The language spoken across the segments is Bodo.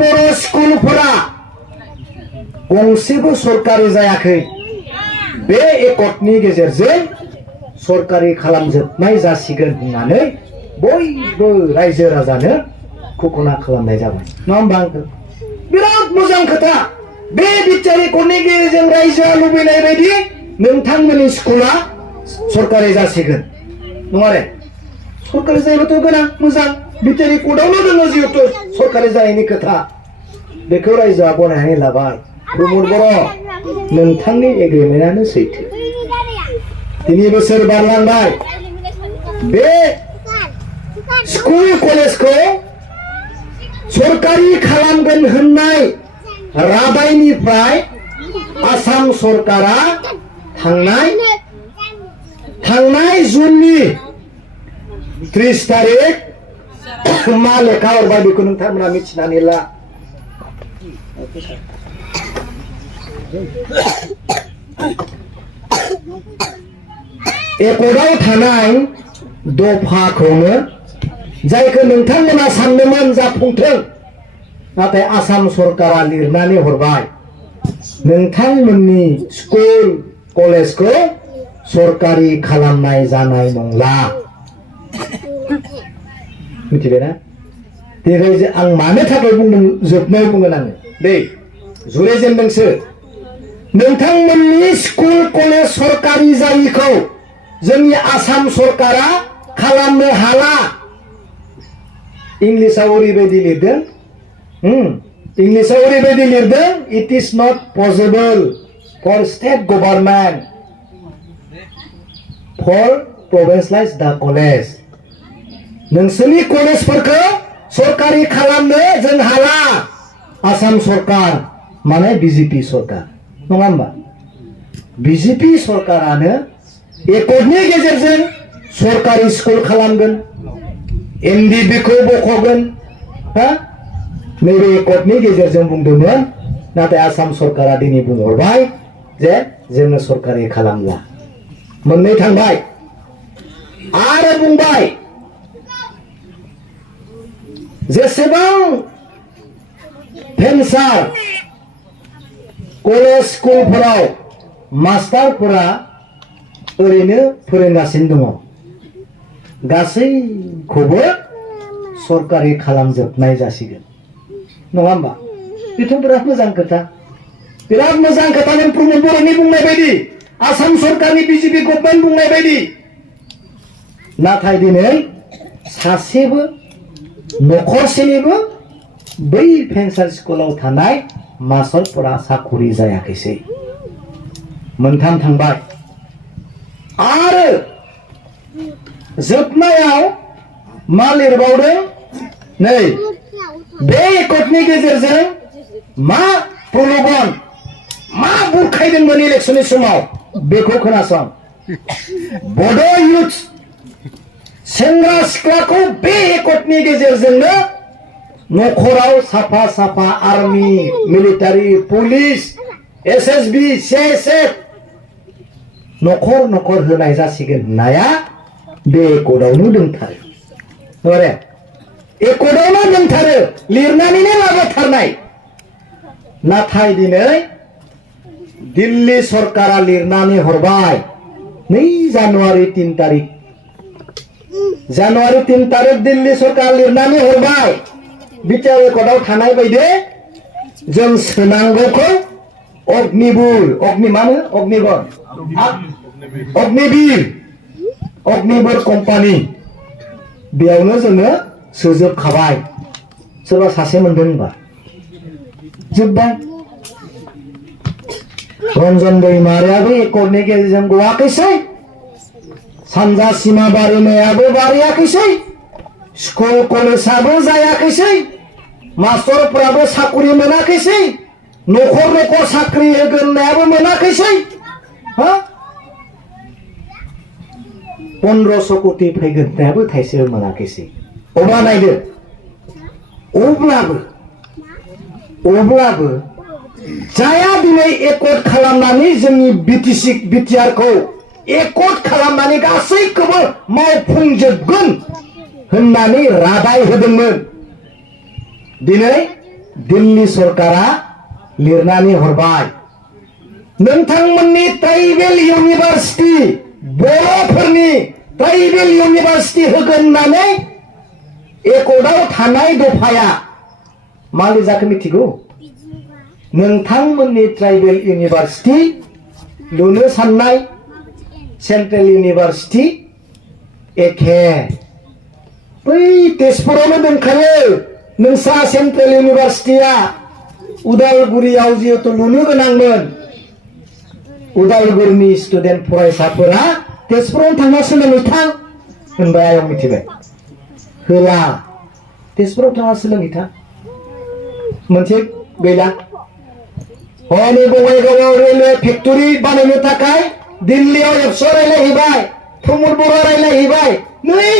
बर' स्कुलफोरा गंसेबो सरकारि जायाखै बे एकर्डनि गेजेरजों सरकारि खालामजोबनाय जासिगोन होननानै बयबो रायजो राजानो घोषणा खालामनाय जाबाय नङा होमबा आंखौ बिराद मोजां खोथा बे बिटिआर एकर्डनि गेजेरजों रायजोआ लुबैनाय बायदि नोंथांमोननि स्कुला सरकारि जासिगोन नङा रे सरकारि जायोबाथ' गोनां मोजां बिटिआर एकर्डआवनो दङ जिहेतु सरकारि जायैनि खोथा बेखौ रायजोआ गनायनानै लाबाय प्रमद बर' नोंथांनि एग्रिमेन्टआनो सैथो 3 बोसोर बारलांबाय बे स्कुल कलेजखौ सरकारि खालामगोन होननाय रादायनिफ्राय आसाम सरकारा थांनाय जुननि 30 तारिख मा लेखा हरबाय बेखौ नोंथांमोना मिथिनानै ला एकर्डआव थानाय दफाखौनो जायखौ नोंथांमोना सानदोंमोन जाफुंथों नाथाय आसाम सरकारा लिरनानै हरबाय नोंथांमोननि स्कुल कलेजखौ सरकारि खालामनाय जानाय नंला मिथिबायना बेखायनो आं मानो थाखाय बुंदों जोबनायाव बुंगोन आङो दै जुरिजेनदोंसो नोंथांमोननि स्कुल कलेज सरकारि जायिखौ जोंनि आसाम सरकारा खालामनो हाला इंलिसाव ओरैबायदि लिरदों इंलिसाव ओरैबायदि लिरदों it is not possible for state government for provincialise the college नोंसोरनि कलेजफोरखौ सरकारि खालामनो जों हाला आसाम सरकार माने बीजेपी सरकार नङा होमबा बीजेपी सरकारानो एकर्डनि गेजेरजों सरकारि स्कुल खालामगोन एनडिबि खौ बख'गोन नैबे एकर्डनि गेजेरजों बुंदोंमोन नाथाय आसाम सरकारा दिनै बुंहरबाय जे जोङो सरकारि खालामला मोननै थांबाय आरो बुंबाय जेसेबां भेन्सार कलेज स्कुलफोराव मास्टारफोरा ओरैनो फोरोंगासिनो दङ गासैखौबो सरकारि खालामजोबनाय जासिगोन नङा होमबा बेथ' बिराद मोजां खोथा नों प्रमद बर'नि बुंनाय बायदि आसाम सरकारनि बीजेपी गभर्नमेन्ट बुंनाय बायदि नाथाय दिनै सासेबो नखरसेनिबो बै भेन्सार स्कुलाव थानाय मास्टारफोरा साखरि जायाखैसै मोनथाम थांबाय आरो जोबनायाव मा लिरबावदों नै बे एकर्डनि गेजेरजों मा प्रलोभन मा बुरखायदोंमोन इलेक्शननि समाव बेखौ खोनासं बड' इउथ सेंग्रा सिख्लाखौ बे एकर्डनि गेजेरजोंनो नखराव साफा साफा army military police SSB CISF नखर नखर होनाय जासिगोन होननाया बे एकर्डआवनो दंथारो नरे एकर्डआवनो दंथारो लिरनानैनो लाबोथारनाय नाथाय दिनै दिल्ली सरकारा लिरनानै हरबाय 2 जानुवारि 3 तारिख जानुवारि 3 तारिख दिल्ली सरकार लिरनानै हरबाय बिटिआर एकर्डआव थानाय बायदि जों सोनांगौखौ अग्निवीर कम्पानी बेयावनो जोङो सोजोबखाबाय सोरबा सासे मोनदों होनबा जोब्बाय रन्जन दैमारियाबो एकर्डनि गेजेरजों गवाखैसै सानजा सीमा बारिनायाबो बारियाखैसै स्कुल कलेजाबो जायाखैसै मास्टरफोराबो साकरि मोनाखैसै नखर नखर साख्रि होगोन होननायाबो मोनाखैसै 1500 कोटी फैगोन होननायाबो थाइसेबो मोनाखैसै अब्ला नायदो अब्लाबो जाया दिनै एकर्ड खालामनानै जोंनि बिटिआरखौ एकर्ड खालामनानै गासैखौबो मावफुंजोबगोन होननानै रादाय होदोंमोन दिनै दिल्ली सरकारा लिरनानै हरबाय नोंथांमोननि ट्राइबेल इउनिभार्सिटि बर'फोरनि ट्राइबेल इउनिभार्सिटि होगोन होननानै एकर्डआव थानाय दफाया मा लिरजाखो मिथिगौ नोंथांमोननि ट्राइबेल इउनिभार्सिटि लुनो साननाय सेन्ट्रेल इउनिभार्सिटि एखे बै तेजपुरावनो दोनखायो नोंसा सेन्ट्रेल इउनिभार्सिटिया उदालगुरियाव जिहेतु लुनो गोनांमोन उदालगुरिनि स्टुडेन्ट फरायसाफोरा तेजपुराव थांना सोलोंनो थां होनबाय आयं मिथिबाय होला तेजपुराव थांना सोलोंनो थां मोनसे गैला हनै बङाइगावआव रेलवे फेक्टरि बानायनो थाखाय दिल्लीयाव एबसु रायलायहैबाय प्रमद बर' रायलायहैबाय नै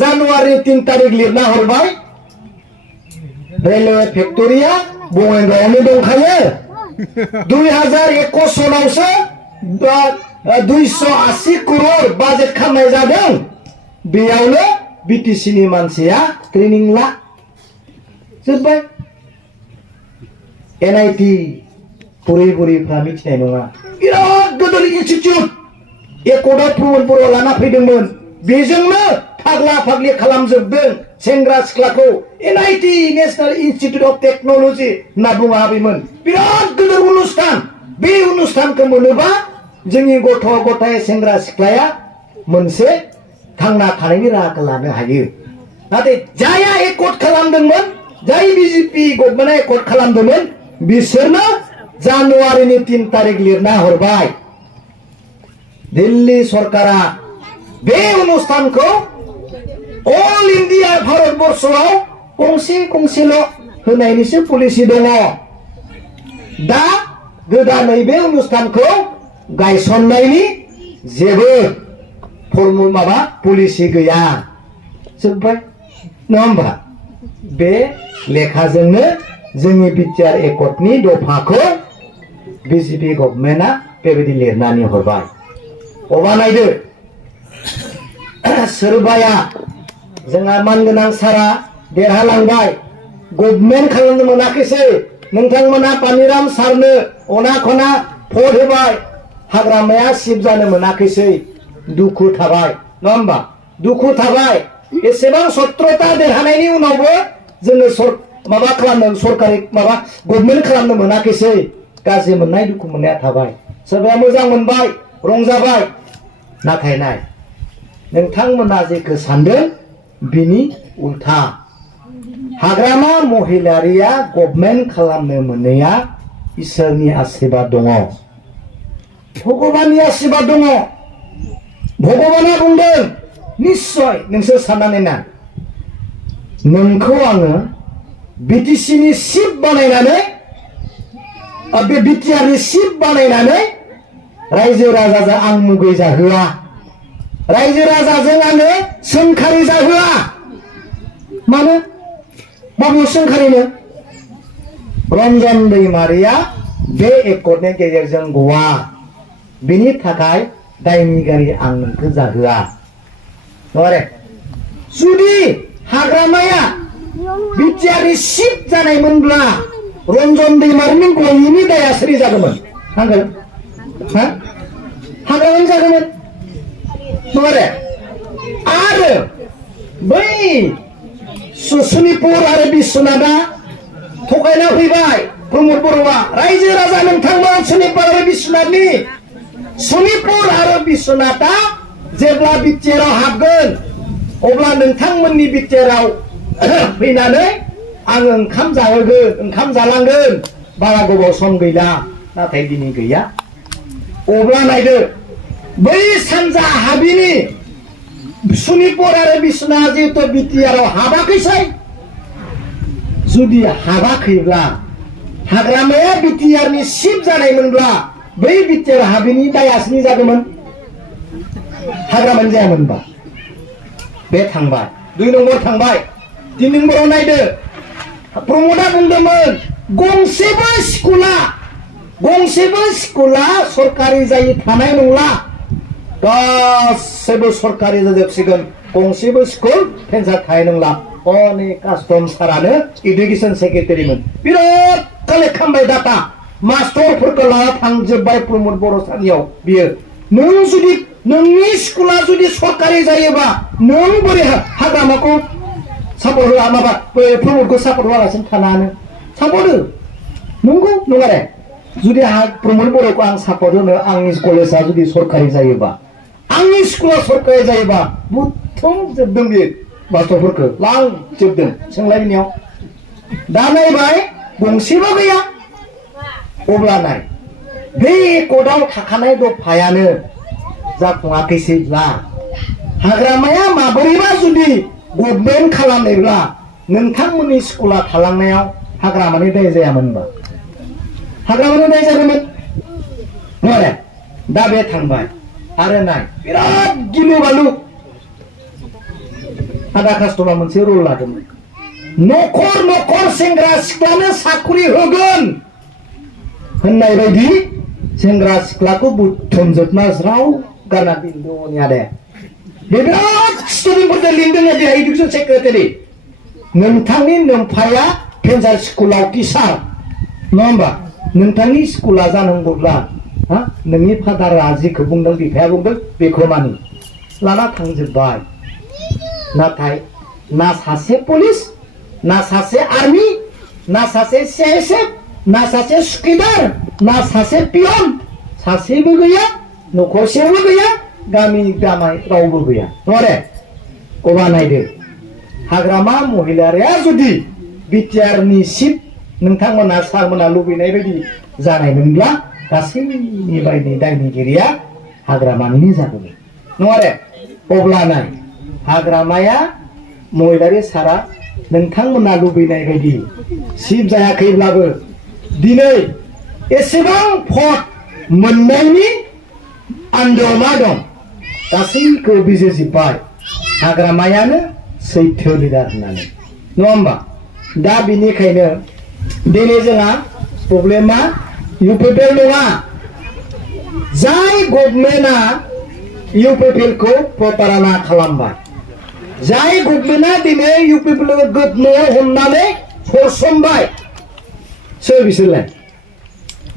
जानुवारि 3 तारिख लिरना हरबाय रेलवे फेक्टरिया बङाइगावआवनो दंखायो 2021 सनावसो 280 करोड़ बाजेट खालामनाय जादों बेयावनो बीटीसी नि मानसिया ट्रेनिं ला जोब्बाय एनआईटी बुरै-बुरैफ्रा मिथिनाय नङा बिराद गोदोर इनस्टिट्यूट एकर्डआव प्रमद बर' लाना फैदोंमोन बेजोंनो फाग्ला फाग्लि खालामजोबदों सेंग्रा सिख्लाखौ NIT national institute of technology होनना बुङो आबैमोन बिराद गोदोर अनुष्ठान बे अनुष्ठानखौ मोनोबा जोंनि गथ' गथाय सेंग्रा सिख्लाया मोनसे थांना थानायनि राहाखौ लानो हायो नाथाय जाया एकर्ड खालामदोंमोन जाय बीजेपी गभर्नमेन्टआ एकर्ड खालामदोंमोन बिसोरनो जानुवारिनि 3 तारिख लिरना हरबाय दिल्ली सरकारा बे अनुष्ठानखौ अल इंडिया भारतबर्षआव गंसेल' होनायनिसो पलिसि दङ दा गोदानै बे अनुष्ठानखौ गायसननायनि जेबो फर्मुल माबा पलिसि गैया जोब्बाय नङा होमबा बे लेखाजोंनो जोंनि बिटिआर एकर्डनि दफाखौ बीजेपी गभर्नमेन्टआ बेबायदि लिरनानै हरबाय अबा नायदो सोरबाया जोंहा मानगोनां सारा देरहालांबाय गभर्नमेन्ट खालामनो मोनाखैसै नोंथांमोना पानिराम सारनो अना खना भट होबाय हाग्रामाया सिब जानो मोनाखैसै दुखु थाबाय नङा होमबा दुखु थाबाय एसेबां 17ता देरहानायनि उनावबो जोङो माबा खालामनो सरकारि माबा गभर्नमेन्ट खालामनो मोनाखैसै गाज्रि मोननाय दुखु मोननाया थाबाय सोरबाया मोजां मोनबाय रंजाबाय नाथाय नाय नोंथांमोना जेखौ सानदों बिनि उल्था हाग्रामा महिलारिया गभर्नमेन्ट खालामनो मोनैया इसोरनि आशीर्बाद दङ भगबाननि आशीर्बाद दङ भगबाना बुंदों निश्चय नोंसोर साननानै ना नोंखौ आङो बीटीसी नि सिप बानायनानै बे बिटिआर नि सिप बानायनानै रायजो राजाजों आं मुगै जाहोआ रायजो राजाजों आङो सोंखारि जाहोआ मानो बाबु सोंखारिनो रन्जन दैमारिया बे एकर्डनि गेजेरजों गवा बिनि थाखाय दायनिगिरि आं नोंखौ जाहोआ नङा जुदि हाग्रामाया बिटिआर नि सिप जानायमोनब्ला रन्जन दैमारिनि गयैनि दाया सोरि जागौमोन हागोन हा हाग्रामानि जागौमोन नङा आरो बै सनितपुर आरो बिश्वनाथआ थगायना फैबाय प्रमद बर'आ रायजो राजा नोंथांमोन सनितपुर आरो बिश्वनाथनि सनितपुर आरो बिश्वनाथआ जेब्ला बिटिआरआव हाबगोन अब्ला नोंथांमोननि बिटिआरआव फैनानै आं ओंखाम जाहोगोन ओंखाम जालांगोन बारा गोबाव सम गैला नाथाय दिनै गैया अब्ला नायदो बै सानजा हाबिनि सनितपुर आरो बिश्वनाथ जिहेतु बिटिआरआव हाबाखैसै जुदि हाबाखैब्ला हाग्रामाया बिटिआरनि सिप जानायमोनब्ला बै बिटिआर हाबिनि दायासनि जागौमोन हाग्रामानि जायामोनबा बे थांबाय 2 नम्बर थांबाय 3 नम्बराव नायदो प्रमोदा बुंदोंमोन गंसेबो स्कुला सरकारि जायै थानाय नंला गासैबो सरकारि जाजोबसिगोन गंसेबो स्कुल फेन्सार थानाय नंला हनै कास्टम सारानो इडुकेसन सेक्रेटारिमोन बिराद कालेक्ट खालामबाय डाटा मास्टरफोरखौ लाना थांजोब्बाय प्रमद बर' सानियाव बियो नों जुदि नोंनि स्कुला जुदि सरकारि जायोबा नों बोरै हाग्रामाखौ सापर्ट होआ माबा प्रमदखौ सापर्ट होआलासिनो थानो हानो सापर्ट हो नंगौ नङा रे जुदि प्रमद बर'खौ आं सापर्ट होनो आंनि कलेजा जुदि सरकारि जायोबा आंनि स्कुला सरकारि जायोबा बुथुम जोबदों बियो मास्टरफोरखौ लांजोबदों सोंलायनायाव दा नायबाय गंसेबो गैया अब्ला नाय बे कर्टआव थाखानाय दफायानो जाफुङाखैसैब्ला हाग्रामाया माबोरैबा जुदि गभर्नमेन्ट खालामनायब्ला नोंथांमोननि स्कुला थालांनायाव हाग्रामानि दाय जायामोनबा हाग्रामानि दाय जादोंमोन नङा दा बे थांबाय आरो नाय बिराद गिलु बालु आदा कास्टमा मोनसे रुल लादोंमोन न'खर न'खर सेंग्रा सिख्लानो साख्रि होगोन होननाय बायदि सेंग्रा सिख्लाखौ बुथुमजोबना ज्राव गारना दोनदों आदाया बे बिराद स्टुडेन्टफोरजों लिंदों आदाया इडुकेसन सेक्रेटारि नोंथांनि नोमफाया भेन्सार स्कुलाव टिचार नङा होमबा नोंथांनि स्कुला जानांगौब्ला नोंनि फादारा जिखौ बुंदों बिफाया बुंदों बेखौ मानि लाना थांजोब्बाय नाथाय ना सासे पुलिस ना सासे आर्मी ना सासे CSF ना सासे सुकिदार ना सासे पियन सासेबो गैया न'खरसेबो गैया गामि गामाय रावबो गैया नङा अबा नायदो हाग्रामा महिलारिया जुदि बिटिआरनि सिट नोंथांमोना सारमोना लुबैनाय बायदि जानायमोनब्ला गासैनि बायदि दायनिगिरिया हाग्रामानिनो जागौमोन नङा अब्ला नाय हाग्रामाया महिलारि सारा नोंथांमोना लुबैनाय बायदि सिट जायाखैब्लाबो दिनै एसेबां भट मोननायनि आन्दोआव मा दं गासैखौ बिजिरजोब्बाय हाग्रामायानो सैथो लिडार होननानै नङा होमबा दा बिनिखायनो दिनै जोंहा प्रब्लेमा इउपिपिएल नङा जाय गभर्नमेन्टआ इउपिपिएलखौ प्रतारना खालामबाय जाय गभर्नमेन्टआ दिनै इउपिपिएलखौ गोदनोआव हमनानै हरसनबाय सोर बिसोरलाय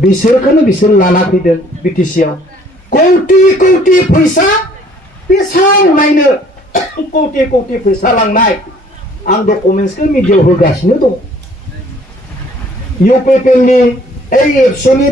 बिसोरखौनो बिसोर लाना फैदों बिटिसिआव कौटि कौटि फैसा बेसेबां नायनो कौटि कौटि फैसा लांनाय आं डकुमेन्टसखौ मिडियायाव होगासिनो दं इउपिपिएलनि एबसुनि